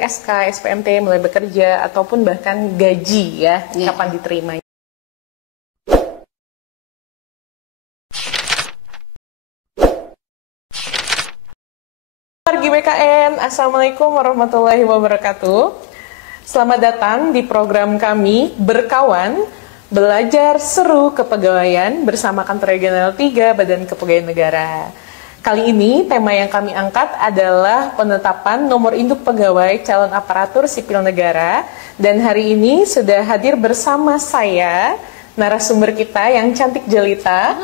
SK, SPMT, mulai bekerja, ataupun bahkan gaji ya, kapan diterima. Wargi BKN, Assalamualaikum warahmatullahi wabarakatuh. Selamat datang di program kami Berkawan, Belajar Seru Kepegawaian bersama Kantor Regional 3 Badan Kepegawaian Negara. Kali ini tema yang kami angkat adalah penetapan nomor induk pegawai calon aparatur sipil negara. Dan hari ini sudah hadir bersama saya narasumber kita yang cantik jelita,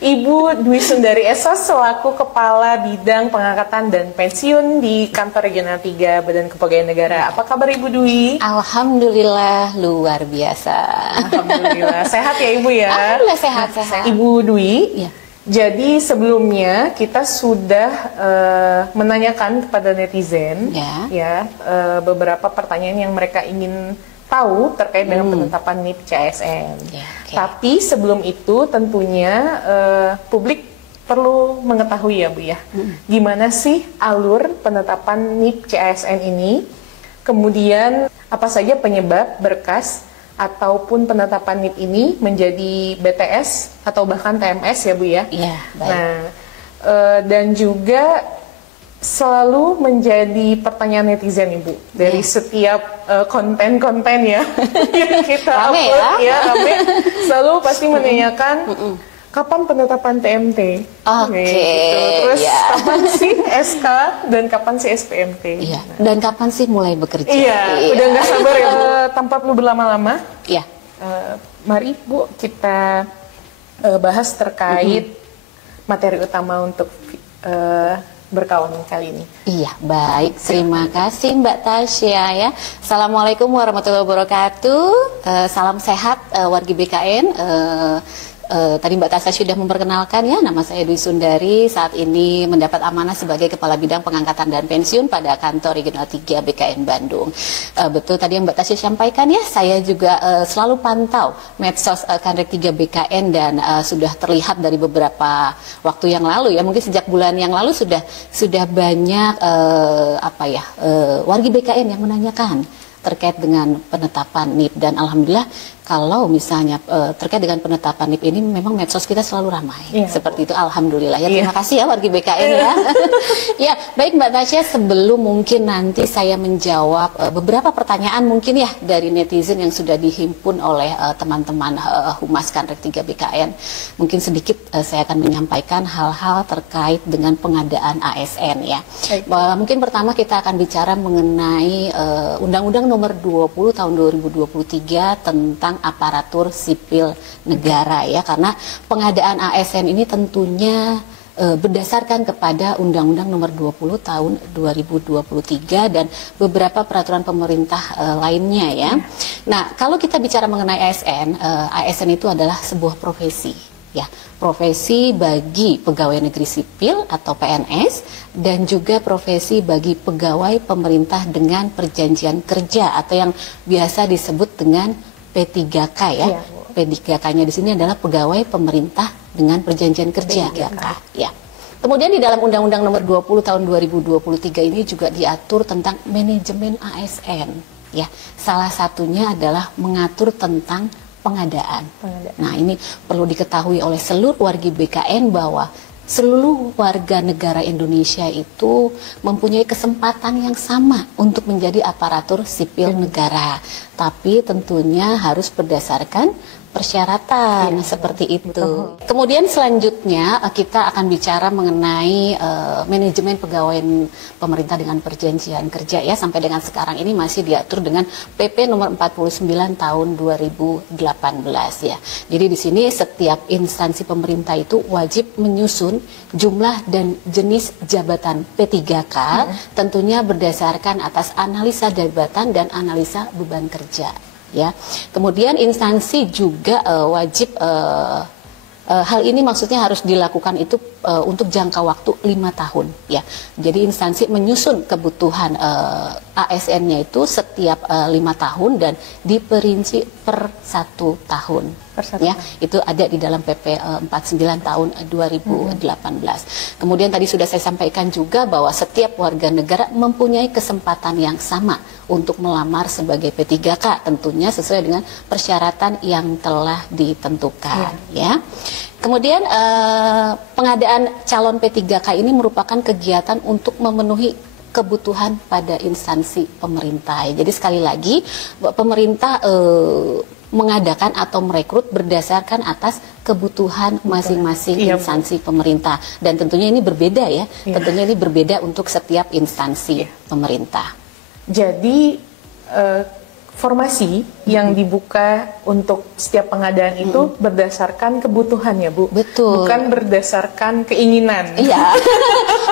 Ibu Dwi Sundari Esos selaku Kepala Bidang Pengangkatan dan Pensiun di Kantor Regional 3 Badan Kepegawaian Negara. Apa kabar Ibu Dwi? Alhamdulillah luar biasa. Alhamdulillah. Sehat ya Ibu ya? Alhamdulillah sehat. Ibu Dwi, ya. Jadi sebelumnya kita sudah menanyakan kepada netizen beberapa pertanyaan yang mereka ingin tahu terkait dengan penetapan NIP CASN. Tapi sebelum itu tentunya publik perlu mengetahui ya Bu ya, gimana sih alur penetapan NIP CASN ini, kemudian apa saja penyebab berkas ataupun penetapan NIP ini menjadi BTS atau bahkan TMS ya Bu ya. Iya, baik. Nah, dan juga selalu menjadi pertanyaan netizen Ibu dari setiap konten-konten ya yang kita upload rame, selalu pasti menanyakan kapan penetapan TMT. Gitu. Terus kapan sih SK dan kapan sih SPMT? Iya. Dan kapan sih mulai bekerja? Udah nggak sabar ya Bu. Tanpa perlu berlama-lama. Iya. Mari Bu kita bahas terkait materi utama untuk berkawan kali ini. Iya, baik. Terima kasih Mbak Tasya ya. Assalamualaikum warahmatullahi wabarakatuh. Salam sehat wargi BKN. Tadi Mbak Tasya sudah memperkenalkan ya, nama saya Dwi Sundari, saat ini mendapat amanah sebagai Kepala Bidang Pengangkatan dan Pensiun pada Kantor Regional 3 BKN Bandung. Betul tadi yang Mbak Tasya sampaikan ya, saya juga selalu pantau medsos Kanrek 3 BKN dan sudah terlihat dari beberapa waktu yang lalu ya, mungkin sejak bulan yang lalu sudah banyak wargi BKN yang menanyakan terkait dengan penetapan NIP, dan alhamdulillah kalau misalnya terkait dengan penetapan NIP ini memang medsos kita selalu ramai. Seperti itu, alhamdulillah ya. Terima kasih ya wargi BKN ya. Ya, baik Mbak Tasya, sebelum mungkin nanti saya menjawab beberapa pertanyaan mungkin ya dari netizen yang sudah dihimpun oleh teman-teman Humas Kanrek 3 BKN, mungkin sedikit saya akan menyampaikan hal-hal terkait dengan pengadaan ASN ya. Mungkin pertama kita akan bicara mengenai Undang-Undang Nomor 20 Tahun 2023 tentang aparatur sipil negara ya, karena pengadaan ASN ini tentunya berdasarkan kepada Undang-Undang Nomor 20 Tahun 2023 dan beberapa peraturan pemerintah lainnya ya. Nah, kalau kita bicara mengenai ASN, ASN itu adalah sebuah profesi ya, profesi bagi pegawai negeri sipil atau PNS dan juga profesi bagi pegawai pemerintah dengan perjanjian kerja atau yang biasa disebut dengan P3K ya. P3K-nya di sini adalah pegawai pemerintah dengan perjanjian kerja ya. Kemudian di dalam Undang-Undang Nomor 20 Tahun 2023 ini juga diatur tentang manajemen ASN ya. Salah satunya adalah mengatur tentang pengadaan. Nah, ini perlu diketahui oleh seluruh wargi BKN bahwa seluruh warga negara Indonesia itu mempunyai kesempatan yang sama untuk menjadi aparatur sipil negara. Tapi tentunya harus berdasarkan persyaratan seperti itu. Kemudian selanjutnya kita akan bicara mengenai manajemen pegawai pemerintah dengan perjanjian kerja ya. Sampai dengan sekarang ini masih diatur dengan PP nomor 49 tahun 2018 ya. Jadi di sini setiap instansi pemerintah itu wajib menyusun jumlah dan jenis jabatan P3K tentunya berdasarkan atas analisa jabatan dan analisa beban kerja. Ya, kemudian instansi juga wajib hal ini maksudnya harus dilakukan itu untuk jangka waktu 5 tahun ya. Jadi instansi menyusun kebutuhan ASN-nya itu setiap 5 tahun dan diperinci per 1 tahun. Ya, itu ada di dalam PP 49 tahun 2018. Kemudian tadi sudah saya sampaikan juga bahwa setiap warga negara mempunyai kesempatan yang sama untuk melamar sebagai P3K, tentunya sesuai dengan persyaratan yang telah ditentukan ya. Kemudian pengadaan calon P3K ini merupakan kegiatan untuk memenuhi kebutuhan pada instansi pemerintah. Jadi sekali lagi pemerintah mengadakan atau merekrut berdasarkan atas kebutuhan masing-masing instansi pemerintah, dan tentunya ini berbeda ya. Tentunya ini berbeda untuk setiap instansi pemerintah. Jadi formasi yang dibuka untuk setiap pengadaan itu berdasarkan kebutuhan ya Bu? Betul. Bukan berdasarkan keinginan. Iya,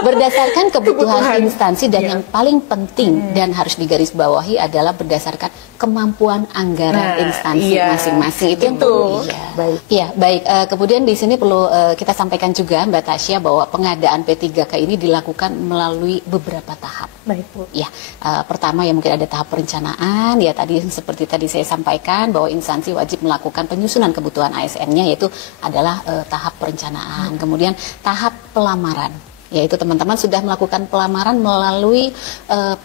berdasarkan kebutuhan instansi, dan yang paling penting dan harus digarisbawahi adalah berdasarkan kemampuan anggaran instansi masing-masing. Itu yang perlu. Baik. Ya, baik. Kemudian di sini perlu kita sampaikan juga Mbak Tasya bahwa pengadaan P3K ini dilakukan melalui beberapa tahap. Baik Bu. Ya, pertama ya mungkin ada tahap perencanaan ya, tadi seperti tadi saya sampaikan bahwa instansi wajib melakukan penyusunan kebutuhan ASN-nya, yaitu adalah tahap perencanaan. Kemudian tahap pelamaran, yaitu teman-teman sudah melakukan pelamaran melalui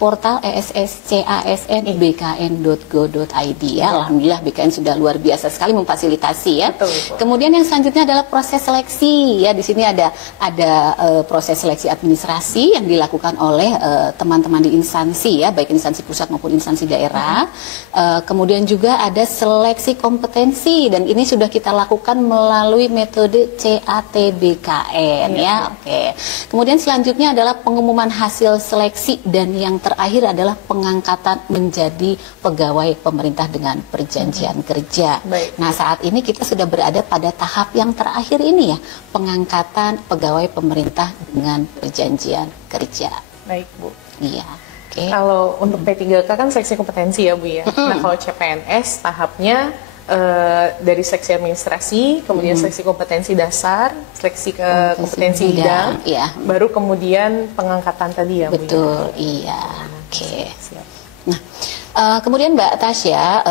portal esscasn.bkn.go.id ya. Alhamdulillah BKN sudah luar biasa sekali memfasilitasi ya. Betul. Kemudian yang selanjutnya adalah proses seleksi ya. Di sini ada proses seleksi administrasi yang dilakukan oleh teman-teman di instansi ya, baik instansi pusat maupun instansi daerah. Kemudian juga ada seleksi kompetensi, dan ini sudah kita lakukan melalui metode CATBKN ya. Oke. Kemudian selanjutnya adalah pengumuman hasil seleksi, dan yang terakhir adalah pengangkatan menjadi pegawai pemerintah dengan perjanjian kerja. Baik. Nah, saat ini kita sudah berada pada tahap yang terakhir ini ya, pengangkatan pegawai pemerintah dengan perjanjian kerja. Baik Bu. Iya. Okay. Kalau untuk P3K kan seleksi kompetensi ya Bu ya. Nah kalau CPNS tahapnya dari seleksi administrasi, kemudian seleksi kompetensi dasar, seleksi kompetensi bidang, baru kemudian pengangkatan tadi ya Bu. Betul, iya. Oke. Nah, kemudian Mbak Tasya,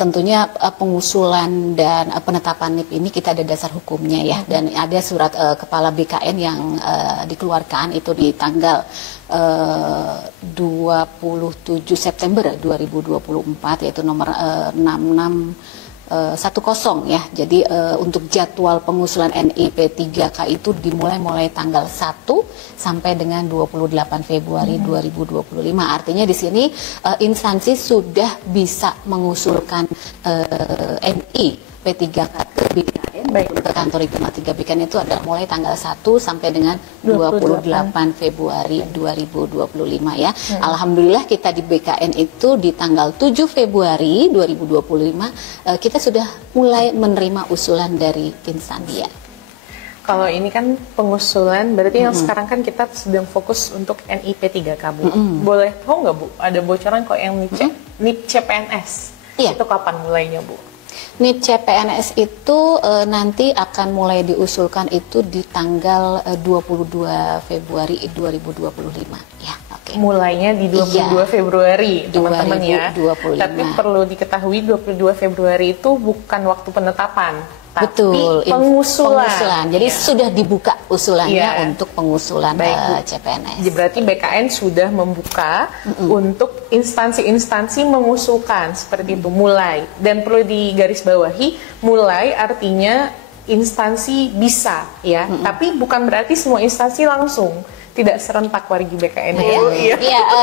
tentunya pengusulan dan penetapan NIP ini kita ada dasar hukumnya ya, dan ada surat Kepala BKN yang dikeluarkan itu di tanggal 27 September 2024, yaitu nomor 6610 ya. Jadi untuk jadwal pengusulan NIP 3K itu mulai tanggal 1 sampai dengan 28 Februari 2025. Artinya di sini instansi sudah bisa mengusulkan NI P3K ke BKN, baik ke kantor Ikma 3 BKN itu adalah mulai tanggal 1 sampai dengan 28 Februari 2025 ya. Alhamdulillah kita di BKN itu di tanggal 7 Februari 2025 kita sudah mulai menerima usulan dari instansi ya. Kalau ini kan pengusulan, berarti yang sekarang kan kita sedang fokus untuk NIP 3K Bu. Boleh tahu nggak Bu, ada bocoran kok yang NIP CPNS? Itu kapan mulainya Bu? NIP CPNS itu nanti akan mulai diusulkan itu di tanggal 22 Februari 2025 ya. Okay. Mulainya di 22 Februari teman-teman ya. Tapi perlu diketahui 22 Februari itu bukan waktu penetapan, tapi pengusulan. Jadi sudah dibuka usulannya untuk pengusulan CPNS. Berarti BKN sudah membuka untuk instansi-instansi mengusulkan seperti itu mulai. Dan perlu digarisbawahi, mulai artinya instansi bisa ya, tapi bukan berarti semua instansi langsung. Tidak serentak wargi BKN.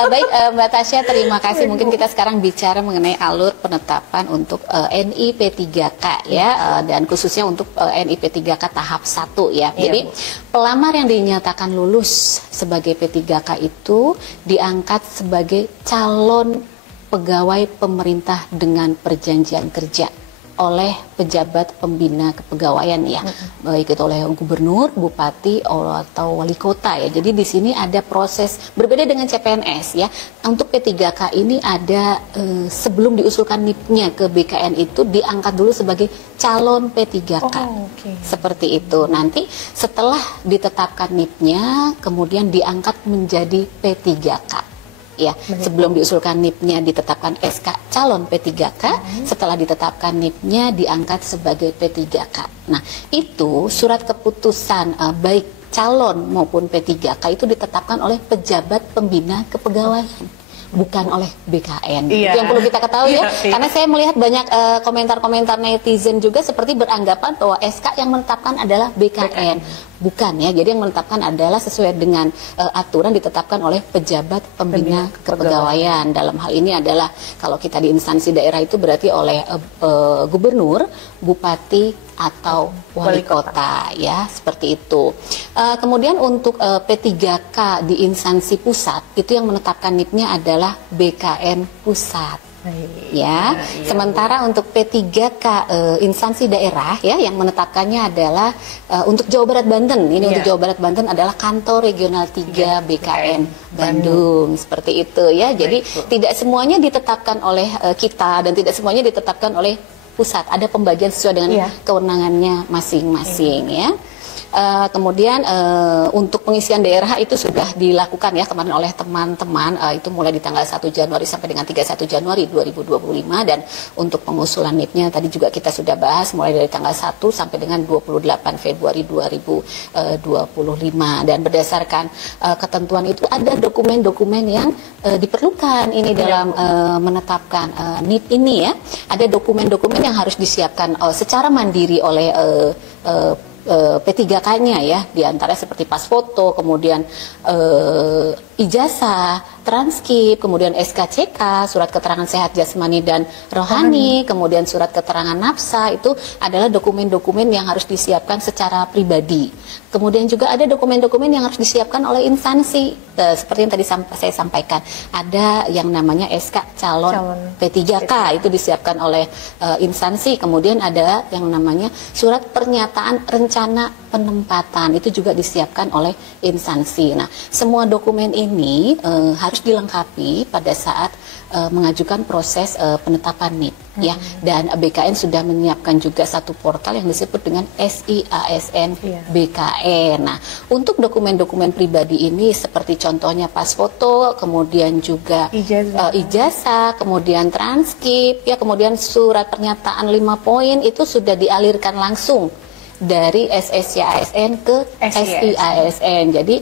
Baik Mbak Tasya, terima kasih. Mungkin kita sekarang bicara mengenai alur penetapan untuk NIP 3K ya, dan khususnya untuk NIP 3K tahap 1 ya. Jadi pelamar yang dinyatakan lulus sebagai P3K itu diangkat sebagai calon pegawai pemerintah dengan perjanjian kerja oleh pejabat pembina kepegawaian ya, baik itu oleh gubernur, bupati, atau wali kota ya. Jadi di sini ada proses berbeda dengan CPNS ya. Untuk P3K ini ada sebelum diusulkan NIP-nya ke BKN itu diangkat dulu sebagai calon P3K. Seperti itu. Nanti setelah ditetapkan NIP-nya kemudian diangkat menjadi P3K. Ya, sebelum diusulkan NIP-nya ditetapkan SK calon P3K, setelah ditetapkan NIP-nya diangkat sebagai P3K. Nah, itu surat keputusan baik calon maupun P3K itu ditetapkan oleh pejabat pembina kepegawaian, bukan oleh BKN. Itu yang perlu kita ketahui ya. Karena saya melihat banyak komentar-komentar netizen juga seperti beranggapan bahwa SK yang menetapkan adalah BKN. Bukan ya, jadi yang menetapkan adalah sesuai dengan aturan ditetapkan oleh pejabat pembina kepegawaian. Dalam hal ini adalah kalau kita di instansi daerah itu berarti oleh gubernur, bupati, atau wali kota ya, seperti itu. Kemudian untuk P3K di instansi pusat itu yang menetapkan NIP-nya adalah BKN pusat. Ya, sementara untuk P3K instansi daerah ya yang menetapkannya adalah untuk Jawa Barat Banten. Ini untuk Jawa Barat Banten adalah Kantor Regional 3 BKN Bandung. Seperti itu ya. Jadi tidak semuanya ditetapkan oleh kita dan tidak semuanya ditetapkan oleh pusat. Ada pembagian sesuai dengan kewenangannya masing-masing ya. Kemudian untuk pengisian daerah itu sudah dilakukan ya kemarin oleh teman-teman, itu mulai di tanggal 1 Januari sampai dengan 31 Januari 2025, dan untuk pengusulan NIP-nya tadi juga kita sudah bahas mulai dari tanggal 1 sampai dengan 28 Februari 2025, dan berdasarkan ketentuan itu ada dokumen-dokumen yang diperlukan ini dalam menetapkan NIP ini ya. Ada dokumen-dokumen yang harus disiapkan secara mandiri oleh P3K-nya ya, diantara seperti pas foto, kemudian ijazah, transkip, kemudian SKCK, surat keterangan sehat jasmani dan rohani, kemudian surat keterangan nafsa. Itu adalah dokumen-dokumen yang harus disiapkan secara pribadi. Kemudian juga ada dokumen-dokumen yang harus disiapkan oleh instansi, seperti yang tadi saya sampaikan. Ada yang namanya SK calon P3K, itu disiapkan oleh instansi. Kemudian ada yang namanya surat pernyataan rencana penempatan, itu juga disiapkan oleh instansi. Nah, semua dokumen ini harus dilengkapi pada saat mengajukan proses penetapan NIP ya. Dan BKN sudah menyiapkan juga satu portal yang disebut dengan SIASN BKN. Nah, untuk dokumen-dokumen pribadi ini seperti contohnya pas foto, kemudian juga ijazah, kemudian transkip ya, kemudian surat pernyataan 5 poin itu sudah dialirkan langsung dari SSCASN ke SIASN. Jadi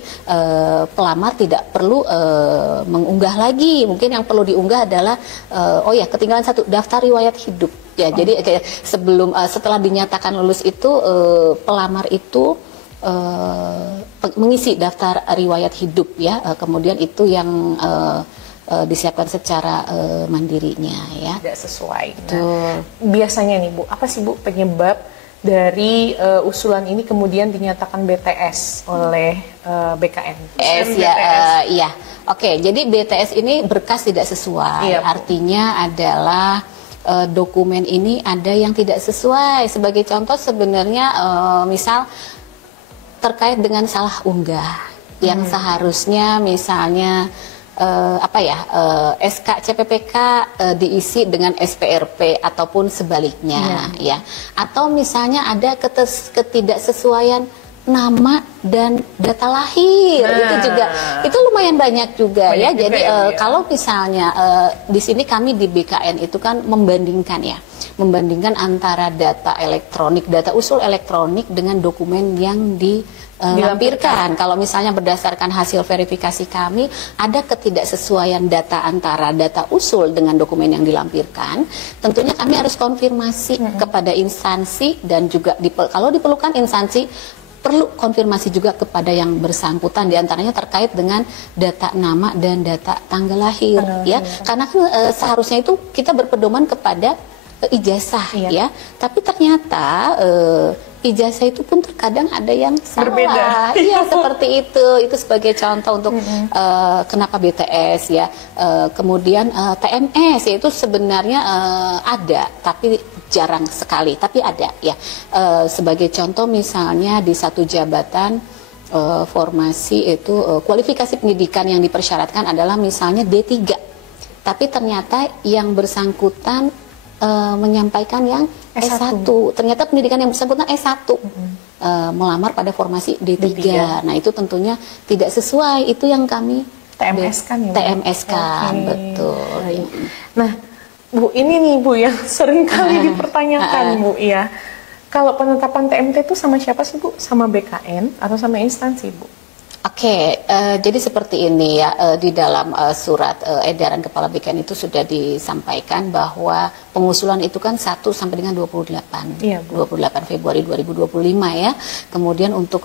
pelamar tidak perlu mengunggah lagi. Mungkin yang perlu diunggah adalah ketinggalan satu, daftar riwayat hidup ya. Jadi sebelum setelah dinyatakan lulus itu pelamar itu mengisi daftar riwayat hidup ya. Kemudian itu yang disiapkan secara mandirinya ya. Tidak sesuai. Nah, biasanya nih Bu, apa sih Bu penyebab dari usulan ini kemudian dinyatakan BTS oleh BKN? Iya. Oke, jadi BTS ini berkas tidak sesuai. Artinya adalah dokumen ini ada yang tidak sesuai. Sebagai contoh sebenarnya misal terkait dengan salah unggah yang seharusnya misalnya SK CPPK diisi dengan SPRP ataupun sebaliknya ya, atau misalnya ada ketidaksesuaian nama dan data lahir, itu lumayan banyak juga ya. Jadi kalau misalnya di sini kami di BKN itu kan membandingkan antara data elektronik, data usul elektronik dengan dokumen yang dilampirkan. Kalau misalnya berdasarkan hasil verifikasi kami ada ketidaksesuaian data antara data usul dengan dokumen yang dilampirkan, tentunya kami harus konfirmasi kepada instansi, dan juga kalau diperlukan instansi perlu konfirmasi juga kepada yang bersangkutan, diantaranya terkait dengan data nama dan data tanggal lahir ya. Karena kan seharusnya itu kita berpedoman kepada ijazah ya, tapi ternyata ijazah itu pun terkadang ada yang salah. Berbeda. Iya, seperti itu. Itu sebagai contoh untuk kenapa BTS ya. Kemudian TMS itu sebenarnya ada, tapi jarang sekali, tapi ada ya. Sebagai contoh misalnya di satu jabatan formasi itu kualifikasi pendidikan yang dipersyaratkan adalah misalnya D3. Tapi ternyata yang bersangkutan menyampaikan yang S1. Ternyata pendidikan yang bersangkutan S1. Melamar pada formasi D3. Nah, itu tentunya tidak sesuai. Itu yang kami TMS kan ya? TMS kan, betul. Nah, Bu, ini nih Bu yang sering kali dipertanyakan Bu, ya. Kalau penetapan TMT itu sama siapa sih Bu? Sama BKN atau sama instansi Bu? Oke, jadi seperti ini ya, di dalam surat edaran Kepala BKN itu sudah disampaikan bahwa pengusulan itu kan 1 sampai dengan 28, iya, 28 Februari 2025 ya. Kemudian untuk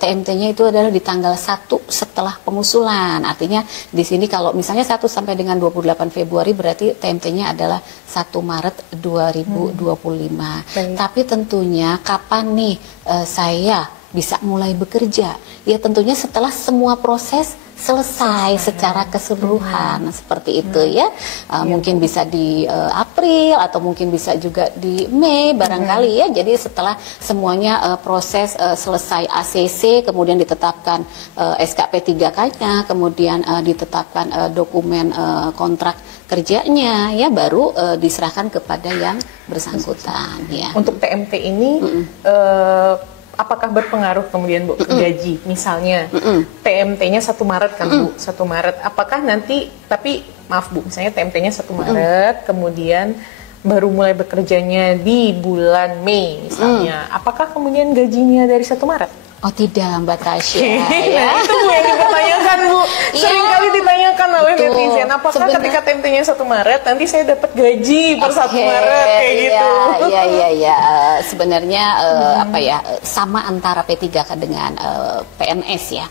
TMT-nya itu adalah di tanggal 1 setelah pengusulan. Artinya di sini kalau misalnya 1 sampai dengan 28 Februari berarti TMT-nya adalah 1 Maret 2025. Tapi tentunya kapan nih saya bisa mulai bekerja? Ya tentunya setelah semua proses selesai secara keseluruhan, seperti itu ya. Mungkin bisa di April atau mungkin bisa juga di Mei barangkali ya. Jadi setelah semuanya proses selesai ACC, kemudian ditetapkan SKP 3K-nya, kemudian ditetapkan dokumen kontrak kerjanya ya, baru diserahkan kepada yang bersangkutan ya. Untuk TMT ini apakah berpengaruh kemudian Bu ke gaji? Misalnya TMT-nya 1 Maret kan Bu, 1 Maret. Apakah nanti, tapi maaf Bu, misalnya TMT-nya 1 Maret, kemudian baru mulai bekerjanya di bulan Mei misalnya. Apakah kemudian gajinya dari 1 Maret? Oh tidak Mbak Tasya. Nah, itu Bu yang dipertanyakan Bu. Sering kali ditanyakan oleh netizen. Apakah ketika TMT-nya 1 Maret nanti saya dapat gaji per 1 Maret kayak gitu? Iya. Sebenarnya apa ya, sama antara P3K dengan PNS ya.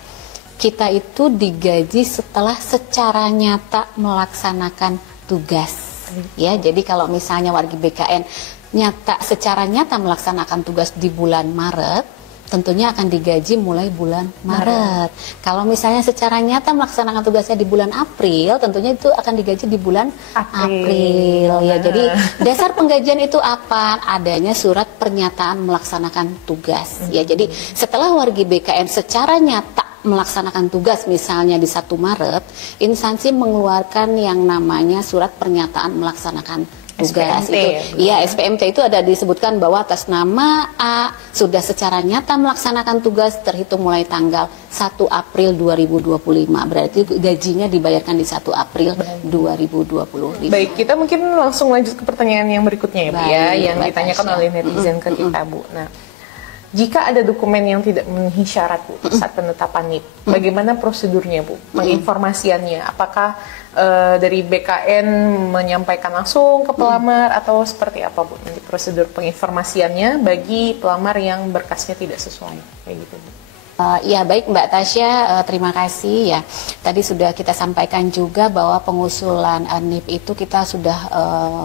Kita itu digaji setelah secara nyata melaksanakan tugas. Ya, jadi kalau misalnya warga BKN secara nyata melaksanakan tugas di bulan Maret, tentunya akan digaji mulai bulan Maret. Kalau misalnya secara nyata melaksanakan tugasnya di bulan April, tentunya itu akan digaji di bulan April. Ya, jadi dasar penggajian itu apa? Adanya surat pernyataan melaksanakan tugas. Ya, jadi setelah wargi BKN secara nyata melaksanakan tugas misalnya di 1 Maret, instansi mengeluarkan yang namanya surat pernyataan melaksanakan tugas SPMT, itu. Iya, SPMT itu ada disebutkan bahwa atas nama A sudah secara nyata melaksanakan tugas terhitung mulai tanggal 1 April 2025. Berarti gajinya dibayarkan di 1 April 2025. Baik, kita mungkin langsung lanjut ke pertanyaan yang berikutnya ya Bu ya, yang ditanyakan oleh netizen ke kita Bu. Nah, jika ada dokumen yang tidak memenuhi syarat Bu saat penetapan NIP, bagaimana prosedurnya Bu? Penginformasiannya, apakah dari BKN menyampaikan langsung ke pelamar atau seperti apa Bu? Nanti prosedur penginformasiannya bagi pelamar yang berkasnya tidak sesuai kayak gitu Bu. Ya baik Mbak Tasya, terima kasih ya. Tadi sudah kita sampaikan juga bahwa pengusulan NIP itu kita sudah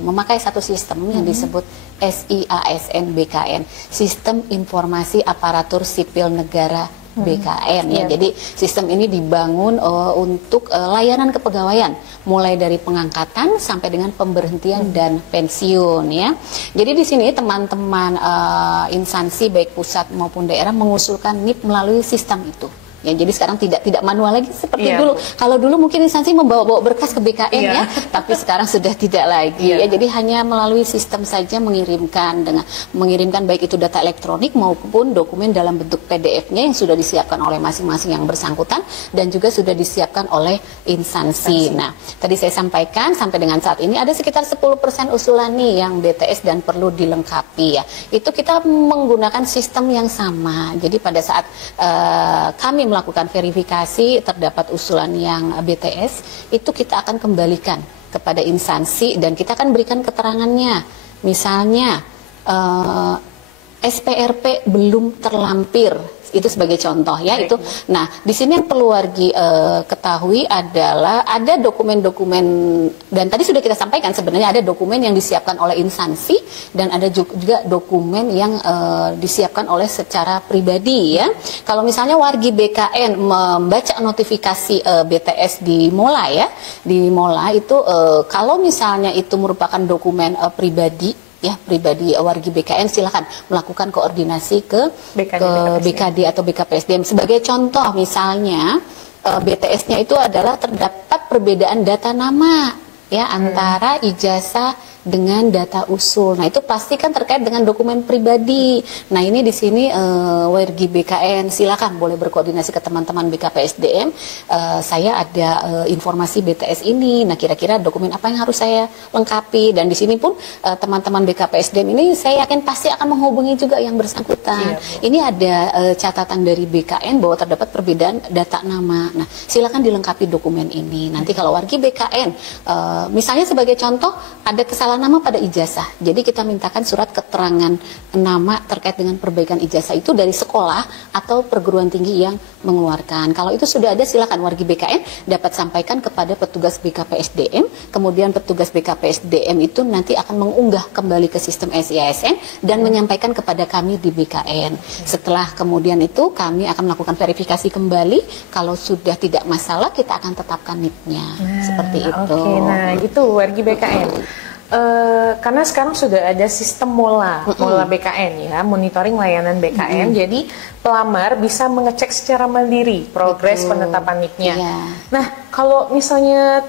memakai satu sistem yang disebut SIASN BKN, Sistem Informasi Aparatur Sipil Negara BKN ya. Jadi sistem ini dibangun untuk layanan kepegawaian mulai dari pengangkatan sampai dengan pemberhentian dan pensiun ya. Jadi di sini teman-teman instansi baik pusat maupun daerah mengusulkan NIP melalui sistem itu. Ya, jadi sekarang tidak manual lagi seperti dulu. Kalau dulu mungkin instansi membawa-bawa berkas ke BKN ya, tapi sekarang sudah tidak lagi. Ya, jadi hanya melalui sistem saja mengirimkan baik itu data elektronik maupun dokumen dalam bentuk PDF-nya yang sudah disiapkan oleh masing-masing yang bersangkutan dan juga sudah disiapkan oleh instansi. Nah, tadi saya sampaikan sampai dengan saat ini ada sekitar 10% usulan nih yang BTS dan perlu dilengkapi ya. Itu kita menggunakan sistem yang sama. Jadi pada saat kami melakukan verifikasi terdapat usulan yang BTS, itu kita akan kembalikan kepada instansi dan kita akan berikan keterangannya. Misalnya SPRP belum terlampir, itu sebagai contoh ya. Itu. Nah, di sini yang perlu wargi ketahui adalah ada dokumen-dokumen, dan tadi sudah kita sampaikan sebenarnya ada dokumen yang disiapkan oleh instansi dan ada juga dokumen yang disiapkan oleh secara pribadi ya. Kalau misalnya wargi BKN membaca notifikasi BTS di Mola ya, di Mola itu kalau misalnya itu merupakan dokumen pribadi ya pribadi wargi BKN, silakan melakukan koordinasi ke BKD atau BKPSDM. Sebagai contoh misalnya BTS-nya itu adalah terdapat perbedaan data nama ya antara ijazah dengan data usul. Nah, itu pasti kan terkait dengan dokumen pribadi. Nah, ini di sini wargi BKN silakan boleh berkoordinasi ke teman-teman BKPSDM. Saya ada informasi BTS ini. Nah, kira-kira dokumen apa yang harus saya lengkapi, dan di sini pun teman-teman BKPSDM ini saya yakin pasti akan menghubungi juga yang bersangkutan. Ini ada catatan dari BKN bahwa terdapat perbedaan data nama. Nah, silakan dilengkapi dokumen ini. Nanti kalau wargi BKN misalnya sebagai contoh ada kesalahan nama pada ijazah, jadi kita mintakan surat keterangan nama terkait dengan perbaikan ijazah itu dari sekolah atau perguruan tinggi yang mengeluarkan. Kalau itu sudah ada, silakan wargi BKN dapat sampaikan kepada petugas BKPSDM, kemudian petugas BKPSDM itu nanti akan mengunggah kembali ke sistem SISN dan menyampaikan kepada kami di BKN. Setelah kemudian itu kami akan melakukan verifikasi kembali, kalau sudah tidak masalah kita akan tetapkan NIP-nya. Seperti itu. Oke, nah itu wargi BKN. Karena sekarang sudah ada sistem MOLA BKN ya, monitoring layanan BKN. Jadi pelamar bisa mengecek secara mandiri progres penetapan NIP-nya. Nah, kalau misalnya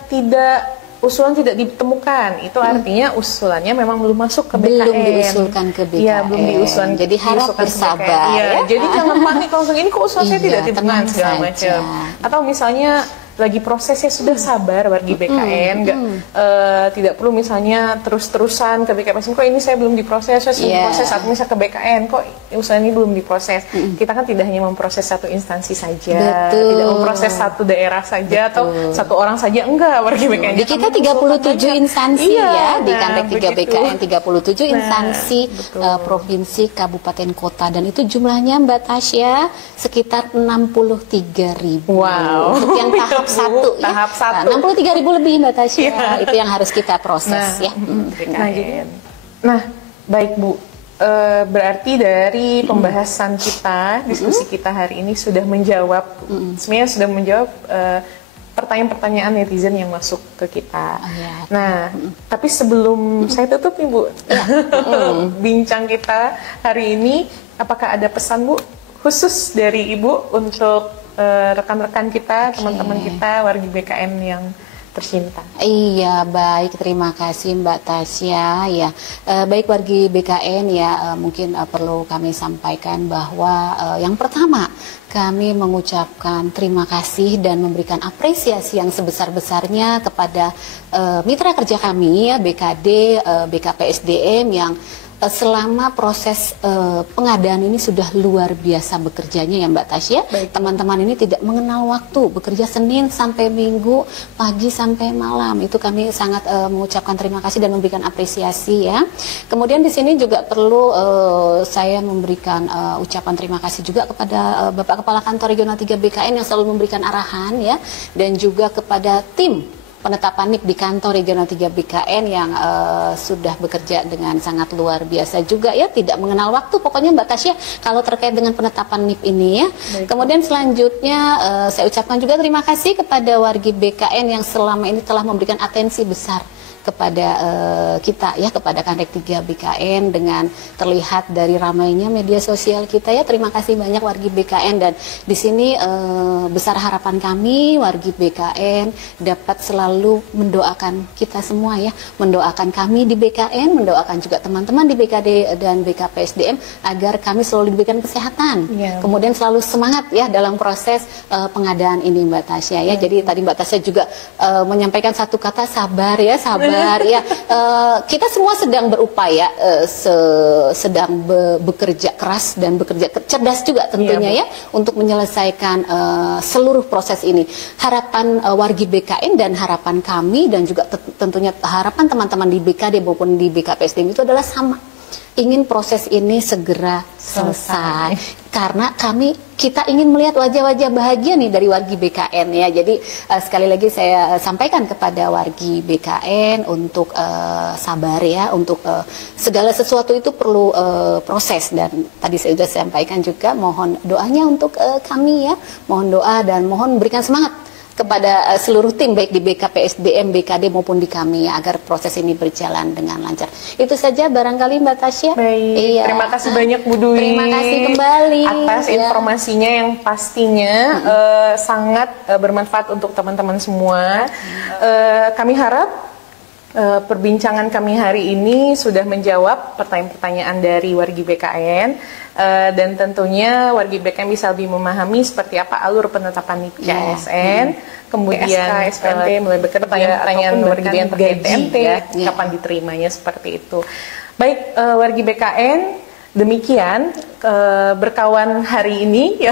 usulan tidak ditemukan, itu artinya usulannya memang belum masuk ke BKN. Belum diusulkan ke BKN. Iya, belum diusulkan. Jadi harap bersabar. Ya. Jadi jangan panik langsung, ini kok usulan saya tidak ditemukan segala macam. Atau misalnya lagi prosesnya, sudah sabar wargi BKN, tidak perlu misalnya terus-terusan ke BKPSDM, kok ini saya belum diproses, saya diproses saat misalnya ke BKN, kok usaha ini belum diproses. Kita kan tidak hanya memproses satu instansi saja, tidak memproses satu daerah saja atau satu orang saja, enggak, wargi BKN. Di kita 37 instansi ya, di Kantek 3 BKN 37 instansi provinsi, kabupaten, kota, dan itu jumlahnya Mbak Tasya sekitar 63.000. Wow. Untuk yang tahap satu, 63.000 lebih Mbak Tasya. Itu yang harus kita proses ya. Nah, baik Bu. Berarti dari pembahasan kita, diskusi kita hari ini sudah menjawab, sebenarnya sudah menjawab pertanyaan-pertanyaan netizen yang masuk ke kita. Nah, tapi sebelum saya tutup nih Bu, bincang kita hari ini, apakah ada pesan Bu khusus dari Ibu untuk rekan-rekan kita, teman-teman kita, wargi BKN yang tercinta? Iya, baik, terima kasih Mbak Tasya ya. Baik wargi BKN ya, mungkin perlu kami sampaikan bahwa yang pertama, kami mengucapkan terima kasih dan memberikan apresiasi yang sebesar-besarnya kepada mitra kerja kami ya, BKD, BKPSDM yang selama proses pengadaan ini sudah luar biasa bekerjanya ya Mbak Tasya. Teman-teman ini tidak mengenal waktu, bekerja Senin sampai Minggu, pagi sampai malam. Itu kami sangat mengucapkan terima kasih dan memberikan apresiasi ya. Kemudian di sini juga perlu saya memberikan ucapan terima kasih juga kepada Bapak Kepala Kantor Regional 3 BKN yang selalu memberikan arahan ya, dan juga kepada tim penetapan NIP di kantor Regional 3 BKN yang sudah bekerja dengan sangat luar biasa juga ya, tidak mengenal waktu pokoknya Mbak Tasya kalau terkait dengan penetapan NIP ini ya. Kemudian selanjutnya saya ucapkan juga terima kasih kepada wargi BKN yang selama ini telah memberikan atensi besar kepada kita ya, kepada Kantek 3 BKN dengan terlihat dari ramainya media sosial kita ya. Terima kasih banyak wargi BKN, dan di sini besar harapan kami wargi BKN dapat selalu mendoakan kita semua ya, mendoakan kami di BKN, mendoakan juga teman-teman di BKD dan BKPSDM agar kami selalu diberikan kesehatan, kemudian selalu semangat ya dalam proses pengadaan ini Mbak Tasya ya. Jadi tadi Mbak Tasya juga menyampaikan satu kata, sabar ya, sabar. Ya, kita semua sedang berupaya, sedang bekerja keras dan bekerja cerdas juga tentunya ya untuk menyelesaikan seluruh proses ini. Harapan wargi BKN dan harapan kami dan juga tentunya harapan teman-teman di BKD maupun di BKPSDM itu adalah sama. Ingin proses ini segera selesai karena kita ingin melihat wajah-wajah bahagia nih dari wargi BKN ya. Jadi sekali lagi saya sampaikan kepada wargi BKN untuk sabar ya, untuk segala sesuatu itu perlu proses, dan tadi saya sudah sampaikan juga mohon doanya untuk kami ya, mohon doa dan mohon berikan semangat kepada seluruh tim baik di BKPSDM, BKD maupun di kami agar proses ini berjalan dengan lancar. Itu saja barangkali Mbak Tasya. Baik, iya. Terima kasih banyak Bu Dwi. Terima kasih kembali atas informasinya yang pastinya sangat bermanfaat untuk teman-teman semua. Kami harap perbincangan kami hari ini sudah menjawab pertanyaan-pertanyaan dari wargi BKN, dan tentunya wargi BKN bisa lebih memahami seperti apa alur penetapan NIP ASN, kemudian SPNT mulai bekerja, pertanyaan wargi BKN terkait TMT, kapan diterimanya, seperti itu. Baik, wargi BKN, demikian berkawan hari ini ya.